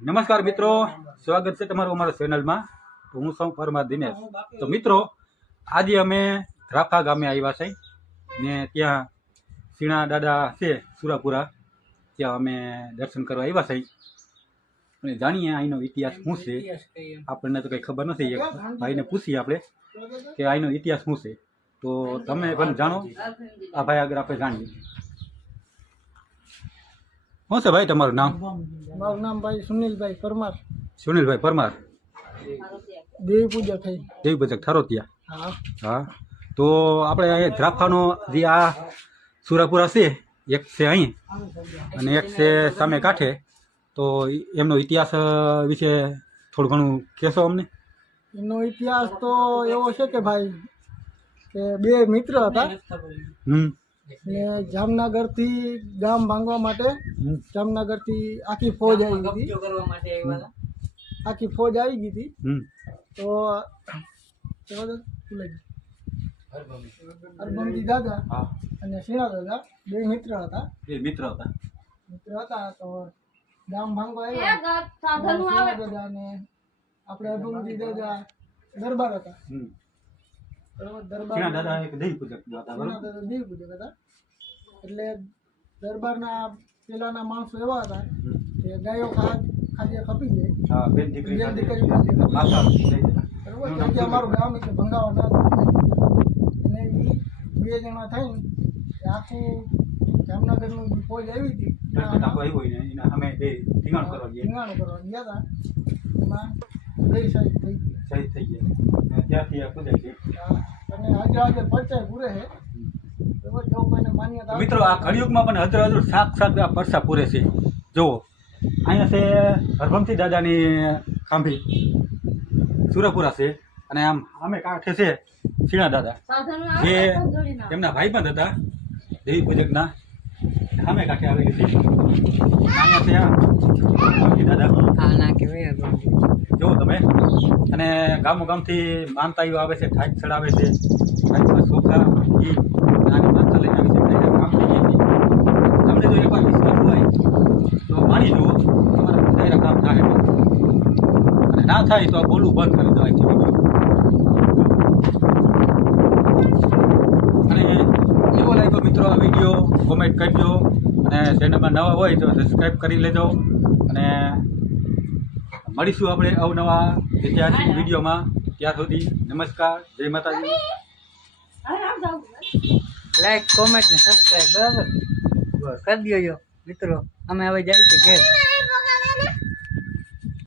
નમસ્કાર મિત્રો, સ્વાગત છે તમારું અમારા ચેનલમાં. તો હું છું પરમાર દિનેશ. તો મિત્રો, આજે અમે ધ્રાફા ગામે આવ્યા છે ને ત્યાં સીણા દાદા છે સુરાપુરા, ત્યાં અમે દર્શન કરવા આવ્યા છે અને જાણીએ અહીંનો ઇતિહાસ શું છે. આપણને તો કંઈ ખબર નથી, એક ભાઈને પૂછીએ આપણે કે અહીંનો ઇતિહાસ શું છે. તો તમે પણ જાણો, આ ભાઈ આગળ આપણે જાણીએ. શું છે ભાઈ તમારું નામ? મારું નામ ભાઈ સુનિલભાઈ પરમાર. સુનિલભાઈ પરમાર, દેવી પૂજા થઈ. દેવી પૂજક થારોતિયા. હા, હા, તો આપણે અહીંયા ધ્રાફાનો જે આ સુરાપુરા છે, એક છે અહીં અને એક છે સામે કાંઠે. તો એમનો ઇતિહાસ વિશે થોડું ઘણું કહેશો અમને? એનો ઇતિહાસ તો એવો છે કે ભાઈ કે બે મિત્ર હતા ને જામનગરથી ગામ ભાંગવા માટે જામનગરથી આખી ફોજ આવી ગઈ હતી. તો હરભમજી દાદા અને સીણા દાદા બે મિત્ર હતા. તો ગામ ભાંગવા આવ્યા. સીણા દાદા અને આપણે હરભમજી દાદા દરબાર હતા. સીણા દાદા એક દેવી પૂજક હતા. એટલે દરબારના પેલાના માણસો એવા હતા કે ગાયો ખાદ્ય ખપી જાય, બેન દીકરી બરોબર. અમારું ગામ એટલે ભંગાવા ના અને એ બે જણા થઈને આખું જામનગરનું જે ફોજ આવી હતી રીંગાણું કરવા ગયા હતા. એમાં બે શહીદ થઈ ગયા. અને હાજર પરચાય પૂરે છે. મિત્રો, આ કળિયુગમાં પણ હજર સાક્ષાત આ પરસા પૂરે છે. જુઓ, અહીંયા છે હરભમસિંહ દાદાની ખાંભી સુરાપુરા છે અને આમ અમે કાંઠે છે સીણા દાદા, જે એમના ભાઈબંધ હતા દેવી પૂજકના. સામે કાંઠે આવેલી છે. અહીંયા છે હરભમસિંહ દાદા, જુઓ તમે. અને ગામો ગામથી માનતાઈઓ આવે છે, ઠાક ચડાવે છે. ઠાકમાં ચોખા ઘી નાની માનતા લઈને આવી છે. કામ થઈ ગઈ. તમને જો એકવાર વિશ્વાસ હોય તો માની જુઓ, તમારા ડાયરા કામ થાય. અને ના થાય તો આ બોલવું બંધ કરી દેવાય છે. અને કેવો લાગ્યો મિત્રો આ વિડીયો, કોમેન્ટ કરજો. અને ચેનલમાં નવા હોય તો સબસ્ક્રાઈબ કરી લેજો. અને મળીશું આપણે અવનવા ઐતિહાસિક વિડીયોમાં. ત્યાં સુધી નમસ્કાર, જય માતાજી. લાઈક, કોમેન્ટ ને સબસ્ક્રાઈબ બરાબર કરી દો મિત્રો. અમે હવે જાય છે ઘેર.